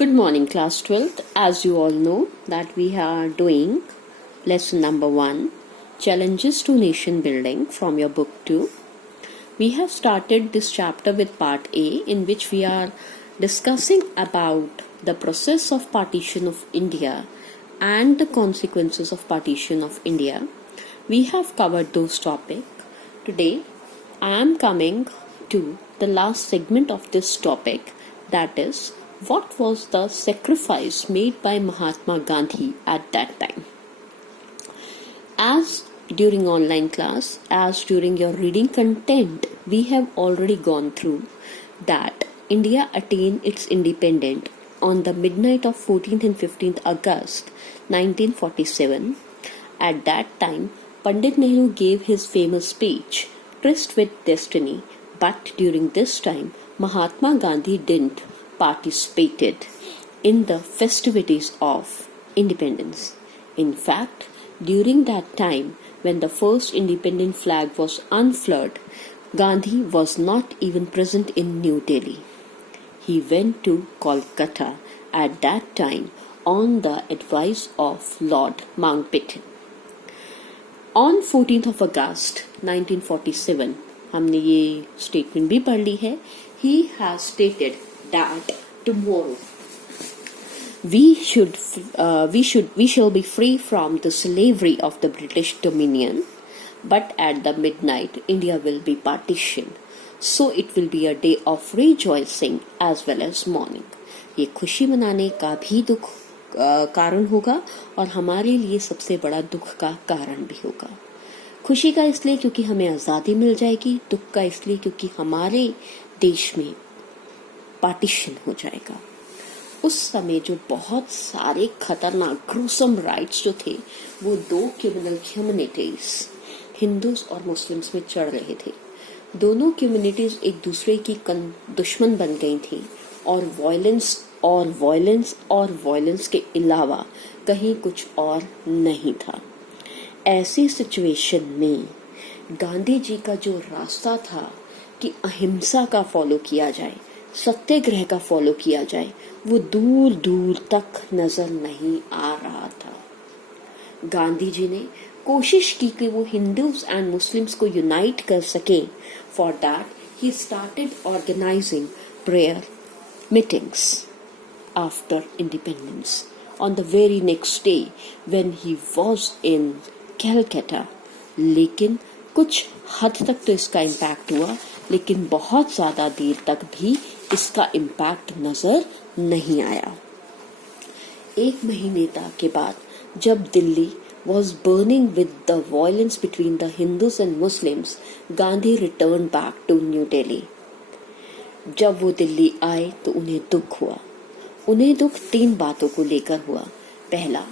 Good morning, class 12th. As you all know that we are doing lesson number 1, Challenges to Nation Building from your book 2. We have started this chapter with part A, in which we are discussing about the process of partition of India and the consequences of partition of India. We have covered those topics. Today, I am coming to the last segment of this topic, that is, what was the sacrifice made by Mahatma Gandhi at that time? As during online class, as during your reading content, we have already gone through that India attained its independence on the midnight of 14th and 15th August 1947. At that time, Pandit Nehru gave his famous speech, Tryst with Destiny, but during this time, Mahatma Gandhi didn't participated in the festivities of independence. In fact, during that time when the first independent flag was unfurled, Gandhi was not even present in New Delhi. He went to Kolkata at that time on the advice of Lord Mountbatten. On 14th of August 1947, हमने ये statement भी पढ़ ली है. He has stated that tomorrow we shall be free from the slavery of the British Dominion, but at the midnight India will be partitioned, so it will be a day of rejoicing as well as mourning. ये खुशी मनाने का भी दुख कारण होगा और हमारे लिए सबसे बड़ा दुख का कारण भी होगा. खुशी का इसलिए क्योंकि हमें आज़ादी मिल जाएगी, दुख का इसलिए क्योंकि हमारे देश में पार्टीशन हो जाएगा. उस समय जो बहुत सारे खतरनाक ग्रूसम राइट्स जो थे वो दो क्रिमिनल कम्युनिटीज हिंदूज और मुस्लिम्स में चढ़ रहे थे. दोनों कम्युनिटीज एक दूसरे की दुश्मन बन गई थी और वॉयलेंस के अलावा कहीं कुछ और नहीं था. ऐसी सिचुएशन में गांधी जी का जो रास्ता था कि अहिंसा का फॉलो किया जाए, सत्याग्रह का फॉलो किया जाए, वो दूर दूर तक नजर नहीं आ रहा था. गांधी जी ने कोशिश की कि वो हिंदूज एंड मुस्लिम्स को यूनाइट कर सके. For that he started organising prayer meetings after independence on the very next day when he was in Calcutta. लेकिन कुछ हद तक तो इसका इम्पैक्ट हुआ, लेकिन बहुत ज्यादा देर तक भी इसका इम्पैक्ट नजर नहीं आया. एक महीने के बाद जब Delhi was burning with the violence between the Hindus and Muslims, Gandhi returned back to New Delhi. जब वो दिल्ली आए तो उन्हें दुख हुआ. उन्हें दुख 3 बातों को लेकर हुआ. पहला,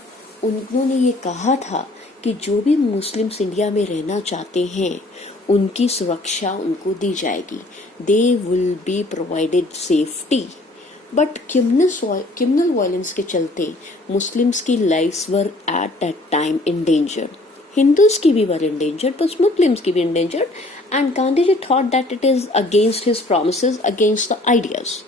उन्होंने ये कहा था कि जो भी मुस्लिम्स इंडिया में रहना चाहते हैं उनकी सुरक्षा उनको दी जाएगी. They will be provided safety. But criminal violence के चलते मुस्लिम्स की lifes were at that time endangered. Hindus की भी वर इंडेंजर्ड, बट मुस्लिम्स की भी इंडेंजर्ड. And Gandhi ji thought that it is against his promises, against the ideas.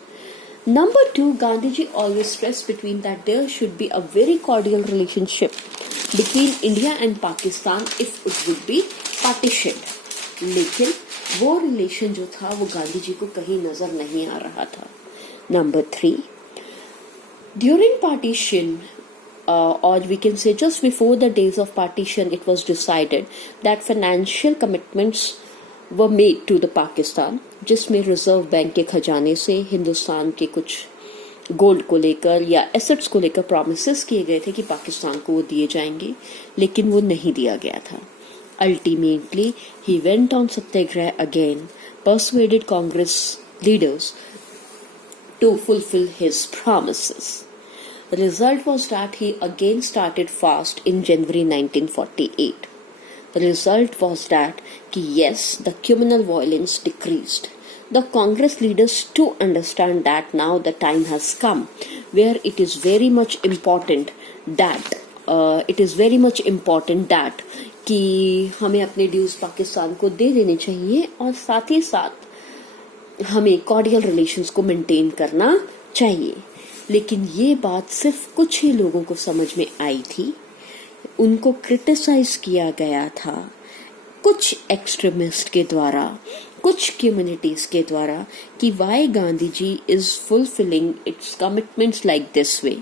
Number 2, Gandhiji always stressed between that there should be a very cordial relationship between India and Pakistan if it would be partitioned. लेकिन वो relation जो था वो गांधी जी को कहीं नजर नहीं आ रहा था. Number 3, during partition, or we can say just before the days of partition, it was decided that financial commitments were made to the Pakistan, जिसमें रिजर्व बैंक के खजाने से हिंदुस्तान के कुछ गोल्ड को लेकर या एसेट्स को लेकर प्रॉमिसेस किए गए थे कि पाकिस्तान को वो दिए जाएंगे, लेकिन वो नहीं दिया गया था. Ultimately he went on Satyagraha again, persuaded Congress leaders to fulfill his promises. The result was that he again started fast in January 1948. The result was that yes, the communal violence decreased. The Congress leaders too understand that now the time has come where it is very much important that कि हमें अपने dues Pakistan को दे देने चाहिए और साथ ही साथ हमें कॉर्डियल रिलेशंस को मेंटेन करना चाहिए. लेकिन ये बात सिर्फ कुछ ही लोगों को समझ में आई थी। उनको क्रिटिसाइज किया गया था कुछ एक्सट्रीमिस्ट के द्वारा, कुछ कम्युनिटीज के द्वारा, कि why Gandhi ji is fulfilling its commitments like this way.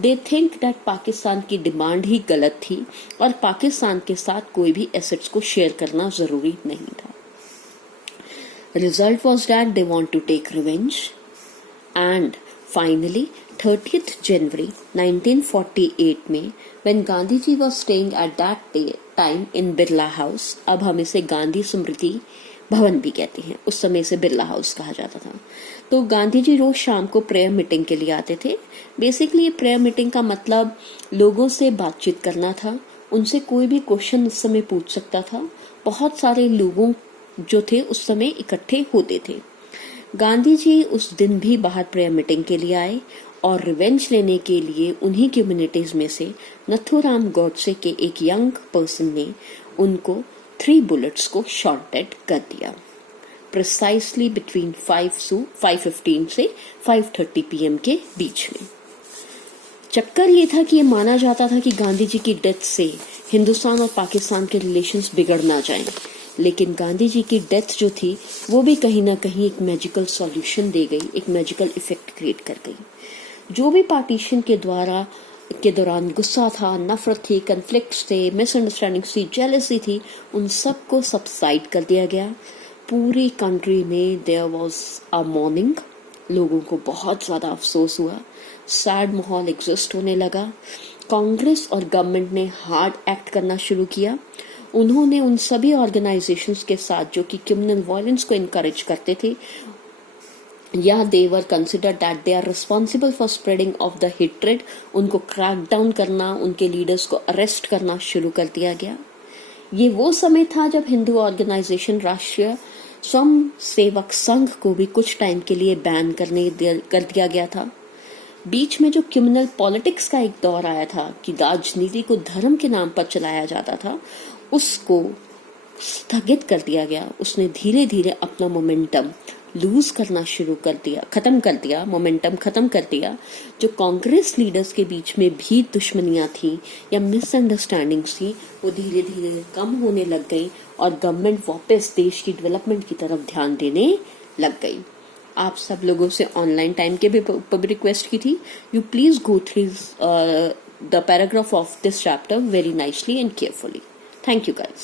They think that Pakistan की डिमांड ही गलत थी और पाकिस्तान के साथ कोई भी एसेट्स को शेयर करना जरूरी नहीं था। Result was that they want to take revenge, and finally 30th January 1948 में when Gandhi ji was staying at that time in Birla House, अब हम इसे गांधी स्मृति भवन भी कहते हैं, उस समय से बिरला हाउस कहा जाता था। तो गांधी जी रोज शाम को प्रेयर मीटिंग के लिए आते थे। बेसिकली प्रेयर मीटिंग का मतलब लोगों से बातचीत करना था, उनसे कोई भी क्वेश्चन उस समय पूछ सकता था। बहुत सारे लोगों जो थे उस समय इकट्ठे होते थे। गांधी जी उस दिन भी बाहर प्रेयर मीटिंग के लिए आए और रिवेंज लेने के लिए उन्हीं कम्युनिटीज में से नथुराम गॉडसे के एक यंग पर्सन ने उनको 3 बुलेट्स को शॉट डेड कर दिया, प्रिसाइसली बिटवीन 5:15 से 5:30 PM के बीच में। चक्कर ये था कि ये माना जाता था कि गांधी जी की डेथ से हिंदुस्तान और पाकिस्तान के रिलेशंस बिगड़ ना जाएं, लेकिन गांधी जी की डेथ जो थी वो भी कहीं ना कहीं एक मैजिकल सॉल्यूशन दे गई, एक मैजिकल इफेक्ट क्रिएट कर गई। जो भी पार्टीशन के दौरान गुस्सा था, नफरत थी, कन्फ्लिक्ट्स थे, मिसअंडरस्टैंडिंग्स थी, जेलसी थी, उन सब को सबसाइड कर दिया गया। पूरी कंट्री में देयर वाज अ मॉर्निंग। लोगों को बहुत ज्यादा अफसोस हुआ, सैड माहौल एग्जिस्ट होने लगा। कांग्रेस और गवर्नमेंट ने हार्ड एक्ट करना शुरू किया। उन्होंने उन सभी ऑर्गेनाइजेशंस के साथ जो कि क्रिमिनल वायलेंस को इनकरेज करते थे, या they were consider that they are responsible for spreading of the hatred, उनको क्रैक डाउन करना, उनके लीडर्स को अरेस्ट करना शुरू कर दिया गया। ये वो समय था जब हिंदू ऑर्गेनाइजेशन राष्ट्रीय स्वयं सेवक संघ को भी कुछ टाइम के लिए बैन कर दिया गया था। बीच में जो क्रिमिनल पॉलिटिक्स का एक दौर आया था कि राजनीति को धर्म के नाम पर चलाया जाता था, उसको स्थगित कर दिया गया। उसने धीरे धीरे अपना मोमेंटम लूज करना शुरू कर दिया, मोमेंटम खत्म कर दिया। जो कांग्रेस लीडर्स के बीच में भी दुश्मनियां थी या मिसअंडरस्टैंडिंग्स थी, वो धीरे धीरे कम होने लग गई और गवर्नमेंट वापस देश की डेवलपमेंट की तरफ ध्यान देने लग गई। आप सब लोगों से ऑनलाइन टाइम के भी ऊपर भी रिक्वेस्ट की थी, you please go through the paragraph of this chapter very nicely and carefully. Thank you guys.